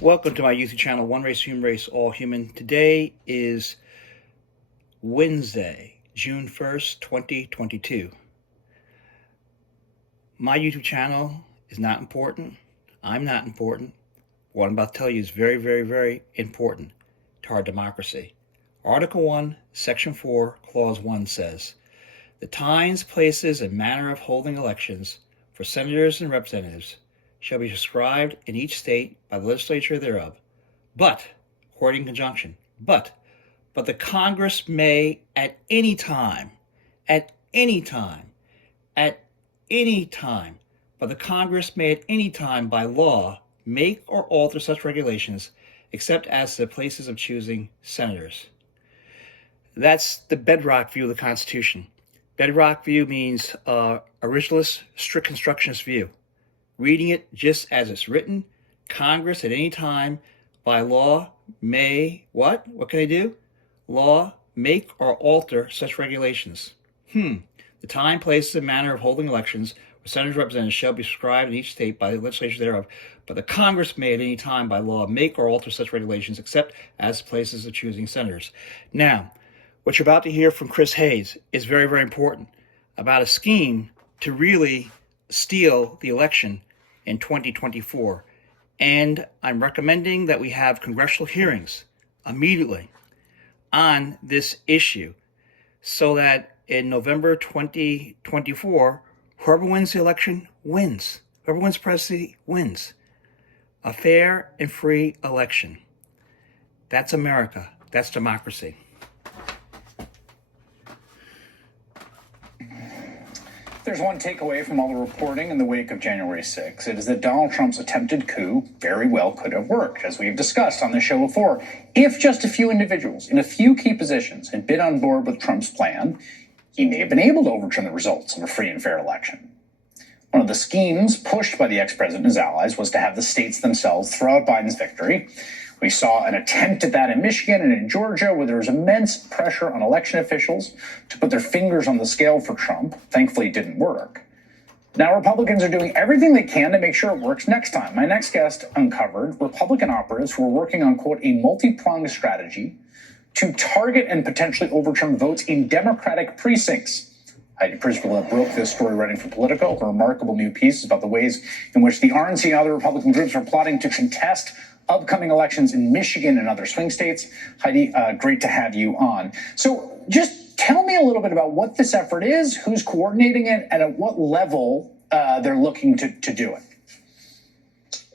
Welcome to my YouTube channel, One Race, Human Race, All Human. Today is Wednesday, June 1st, 2022. My YouTube channel is not important. I'm not important. What I'm about to tell you is very, very, very important to our democracy. Article 1, Section 4, Clause 1 says, the times, places, and manner of holding elections for senators and representatives shall be prescribed in each state by the legislature thereof, but, according conjunction, but the Congress may at any time, but the Congress may at any time by law make or alter such regulations, except as to the places of choosing senators. That's the bedrock view of the Constitution. Bedrock view means originalist, strict constructionist view. Reading it just as it's written, Congress at any time by law may, what? What can they do? Law, make or alter such regulations. The time, places, and manner of holding elections for senators and representatives shall be prescribed in each state by the legislature thereof, but the Congress may at any time by law make or alter such regulations, except as places of choosing senators. Now, what you're about to hear from Chris Hayes is very, very important about a scheme to really steal the election in 2024. And I'm recommending that we have congressional hearings immediately on this issue so that in November 2024, whoever wins the election wins. Whoever wins presidency wins. A fair and free election. That's America. That's democracy. There's one takeaway from all the reporting in the wake of January 6th. It is that Donald Trump's attempted coup very well could have worked, as we've discussed on the show before. If just a few individuals in a few key positions had been on board with Trump's plan, he may have been able to overturn the results of a free and fair election. One of the schemes pushed by the ex-president and his allies was to have the states themselves throw out Biden's victory. We saw an attempt at that in Michigan and in Georgia, where there was immense pressure on election officials to put their fingers on the scale for Trump. Thankfully, it didn't work. Now, Republicans are doing everything they can to make sure it works next time. My next guest uncovered Republican operatives who are working on, quote, a multi-pronged strategy to target and potentially overturn votes in Democratic precincts. Heidi Pritzker broke this story writing for Politico. A remarkable new piece about the ways in which the RNC and other Republican groups are plotting to contest upcoming elections in Michigan and other swing states. Heidi, great to have you on. So just tell me a little bit about what this effort is, who's coordinating it, and at what level they're looking to do it.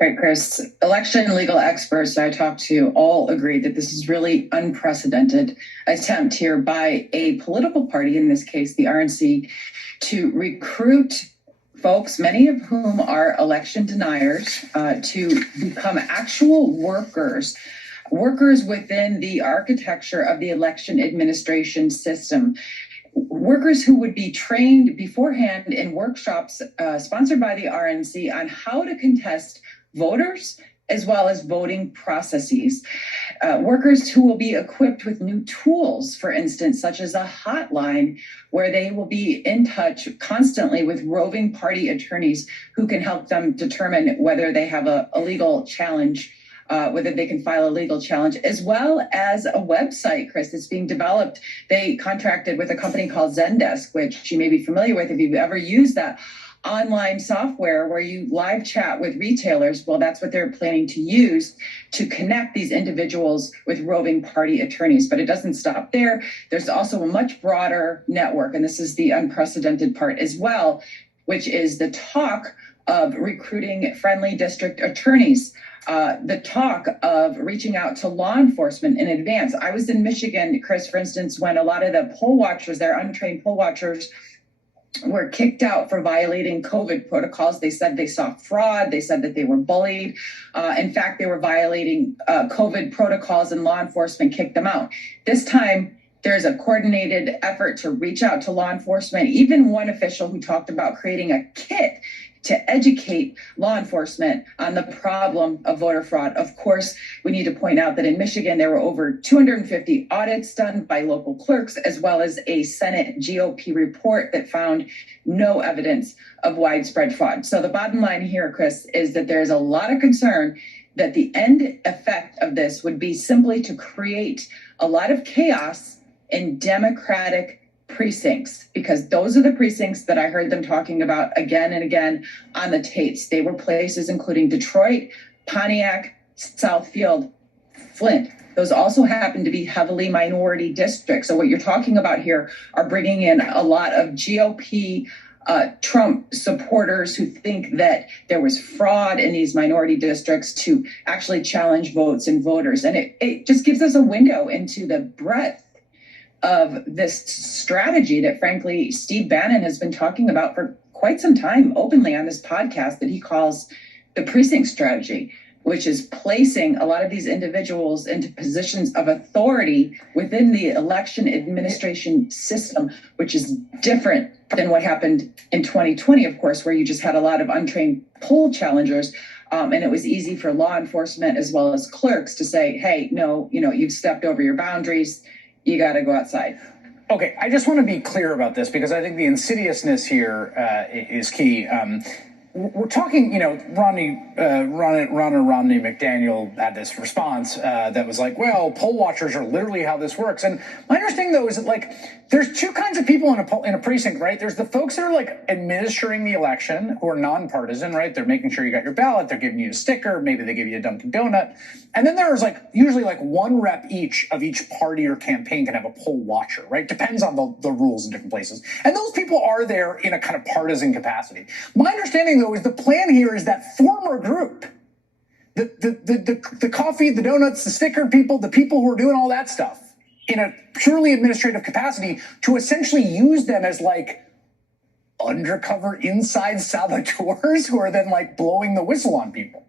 Right, Chris. Election legal experts I talked to all agree that this is really unprecedented attempt here by a political party, in this case, the RNC, to recruit folks, many of whom are election deniers, to become actual workers within the architecture of the election administration system. Workers who would be trained beforehand in workshops sponsored by the RNC on how to contest voters as well as voting processes. Workers who will be equipped with new tools, for instance, such as a hotline where they will be in touch constantly with roving party attorneys who can help them determine whether they have a legal challenge, whether they can file a legal challenge, as well as a website, Chris, that's being developed. They contracted with a company called Zendesk, which you may be familiar with if you've ever used that online software where you live chat with retailers. Well, that's what they're planning to use to connect these individuals with roving party attorneys. But it doesn't stop there. There's also a much broader network, and this is the unprecedented part as well, which is the talk of recruiting friendly district attorneys. The talk of reaching out to law enforcement in advance. I was in Michigan, Chris, for instance, when a lot of the poll watchers, their untrained poll watchers, were kicked out for violating COVID protocols. They said they saw fraud. They said that they were bullied. In fact, they were violating COVID protocols, and law enforcement kicked them out. This time, there's a coordinated effort to reach out to law enforcement. Even one official who talked about creating a kit to educate law enforcement on the problem of voter fraud. Of course, we need to point out that in Michigan, there were over 250 audits done by local clerks, as well as a Senate GOP report that found no evidence of widespread fraud. So the bottom line here, Chris, is that there's a lot of concern that the end effect of this would be simply to create a lot of chaos in Democratic precincts, because those are the precincts that I heard them talking about again and again on the tapes. They were places including Detroit, Pontiac, Southfield, Flint. Those also happen to be heavily minority districts. So what you're talking about here are bringing in a lot of GOP Trump supporters who think that there was fraud in these minority districts to actually challenge votes and voters. And it just gives us a window into the breadth of this strategy that, frankly, Steve Bannon has been talking about for quite some time openly on this podcast that he calls the precinct strategy, which is placing a lot of these individuals into positions of authority within the election administration system, which is different than what happened in 2020, of course, where you just had a lot of untrained poll challengers. And it was easy for law enforcement as well as clerks to say, hey, no, you've stepped over your boundaries. You got to go outside. Okay, I just want to be clear about this because I think the insidiousness here is key. We're talking, Romney McDaniel had this response that was like, well, poll watchers are literally how this works. And my understanding, though, is that, there's two kinds of people in a precinct, right? There's the folks that are, administering the election who are nonpartisan, right? They're making sure you got your ballot. They're giving you a sticker. Maybe they give you a Dunkin' Donut. And then there's, usually, one rep each of each party or campaign can have a poll watcher, right? Depends on the rules in different places. And those people are there in a kind of partisan capacity. My understanding, though, is the plan here is that former group, the coffee, the donuts, the sticker people, the people who are doing all that stuff in a purely administrative capacity, to essentially use them as undercover inside saboteurs who are then blowing the whistle on people.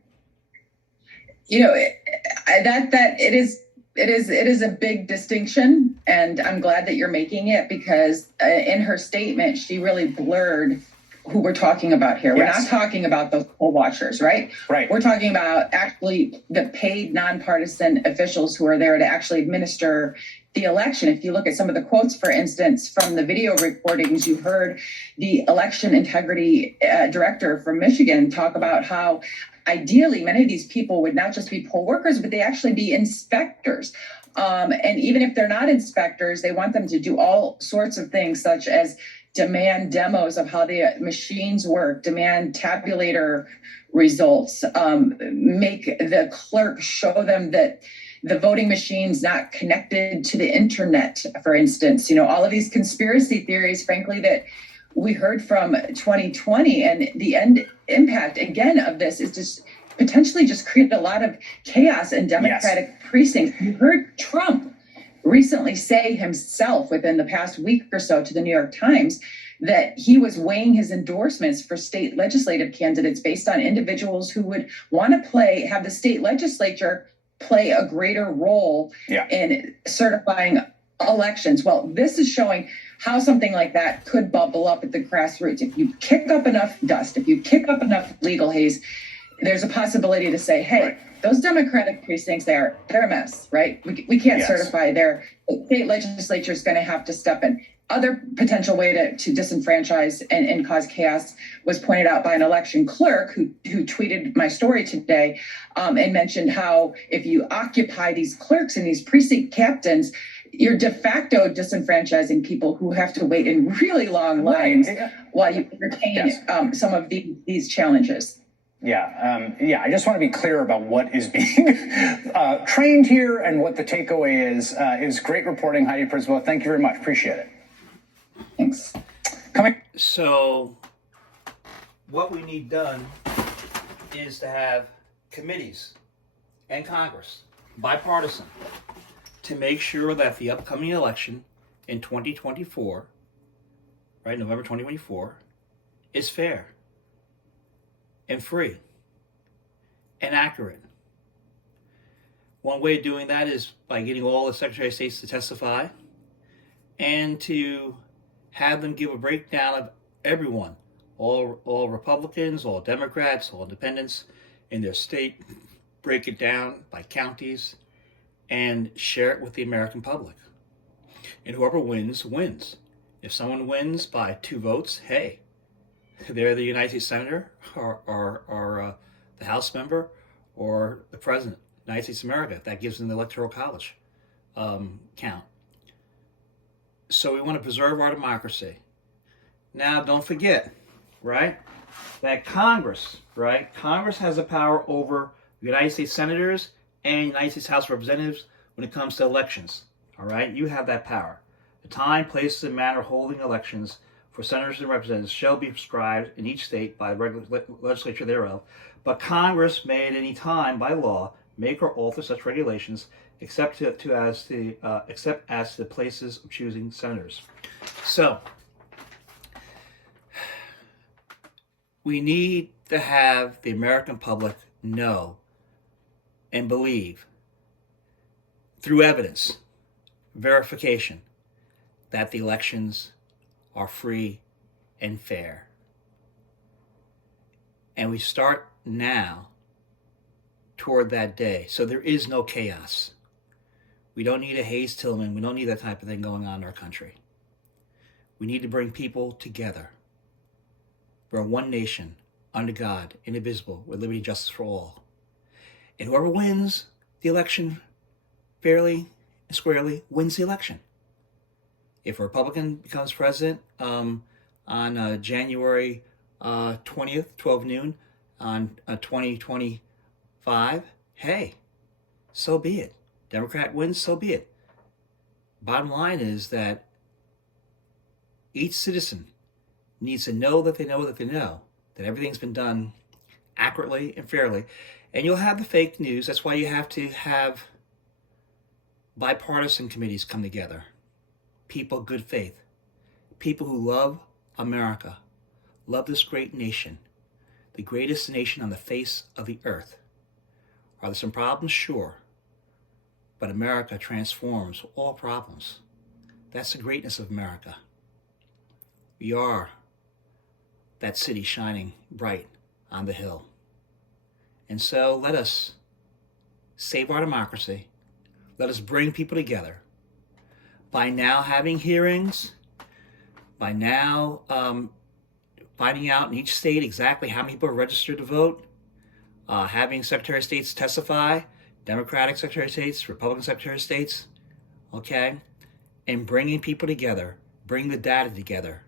That it is a big distinction, and I'm glad that you're making it, because in her statement she really blurred who we're talking about here. Yes. We're not talking about those poll watchers, right? Right. We're talking about actually the paid nonpartisan officials who are there to actually administer the election. If you look at some of the quotes, for instance, from the video recordings, you heard the election integrity director from Michigan talk about how ideally many of these people would not just be poll workers, but they actually be inspectors. And even if they're not inspectors, they want them to do all sorts of things, such as demand demos of how the machines work, demand tabulator results, make the clerk show them that the voting machine's not connected to the internet, for instance. All of these conspiracy theories, frankly, that we heard from 2020, and the end impact, again, of this is just potentially just create a lot of chaos in Democratic precincts. You heard Trump recently say himself within the past week or so to the New York Times that he was weighing his endorsements for state legislative candidates based on individuals who would want to have the state legislature play a greater role in certifying elections. Well, this is showing how something like that could bubble up at the grassroots. If you kick up enough dust, if you kick up enough legal haze, there's a possibility to say, hey, those Democratic precincts, they're a mess, right? We can't certify there. The state legislature is going to have to step in. Other potential way to disenfranchise and cause chaos was pointed out by an election clerk who tweeted my story today and mentioned how if you occupy these clerks and these precinct captains, you're de facto disenfranchising people who have to wait in really long lines while you entertain some of these challenges. I just want to be clear about what is being trained here and what the takeaway is. It was great reporting, Heidi Pritzball. Thank you very much. Appreciate it. Thanks. So what we need done is to have committees and Congress, bipartisan, to make sure that the upcoming election in 2024, right, November 2024, is fair and free and accurate. One way of doing that is by getting all the Secretary of States to testify and to have them give a breakdown of everyone, all Republicans, all Democrats, all independents in their state, break it down by counties, and share it with the American public. And whoever wins, wins. If someone wins by 2 votes, hey, they're the United States Senator or the House member or the president, United States of America. That gives them the electoral college count. So we want to preserve our democracy. Now, don't forget, right, that Congress, right? Congress has the power over United States senators and United States House of Representatives when it comes to elections. All right, you have that power. The time, places, and manner of holding elections for senators and representatives shall be prescribed in each state by the legislature thereof. But Congress may at any time, by law, make or alter such regulations, except as to the places of choosing senators. So we need to have the American public know and believe through evidence, verification, that the elections are free and fair. And we start now toward that day. So there is no chaos. We don't need a Hayes Tillman. We don't need that type of thing going on in our country. We need to bring people together. We're one nation, under God, indivisible, with liberty and justice for all. And whoever wins the election fairly and squarely wins the election. If a Republican becomes president on January 20th, 12 noon, on 2025, hey, so be it. Democrat wins, so be it. Bottom line is that each citizen needs to know that they know that they know that everything's been done accurately and fairly. And you'll have the fake news. That's why you have to have bipartisan committees come together. People of good faith. People who love America, love this great nation, the greatest nation on the face of the earth. Are there some problems? Sure. But America transforms all problems. That's the greatness of America. We are that city shining bright on the hill. And so let us save our democracy. Let us bring people together. By now having hearings, by now finding out in each state exactly how many people are registered to vote, having Secretary of States testify, Democratic Secretary of States, Republican Secretary of States, okay, and bringing people together, bring the data together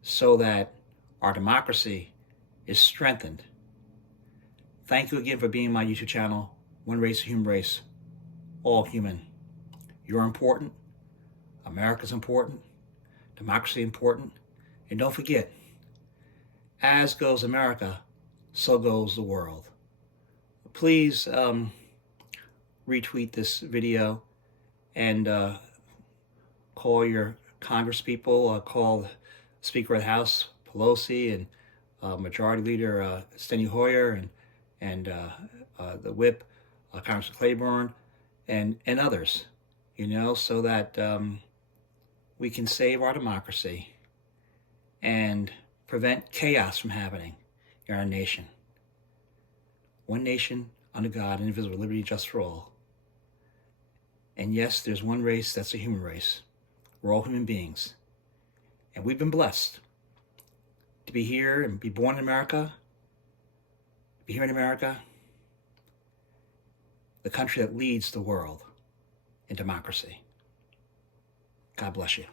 so that our democracy is strengthened. Thank you again for being my YouTube channel, One Race, Human Race, all human. You're important. America's important. Democracy important. And don't forget, as goes America, so goes the world. Please retweet this video and call your congresspeople, call Speaker of the House Pelosi and Majority Leader Steny Hoyer and the Whip Congressman Claiborne and others, you know, so that we can save our democracy and prevent chaos from happening in our nation. One nation, under God, indivisible, liberty and justice for all. And yes, there's one race, that's the human race. We're all human beings. And we've been blessed to be here and be born in America, be here in America, the country that leads the world in democracy. God bless you.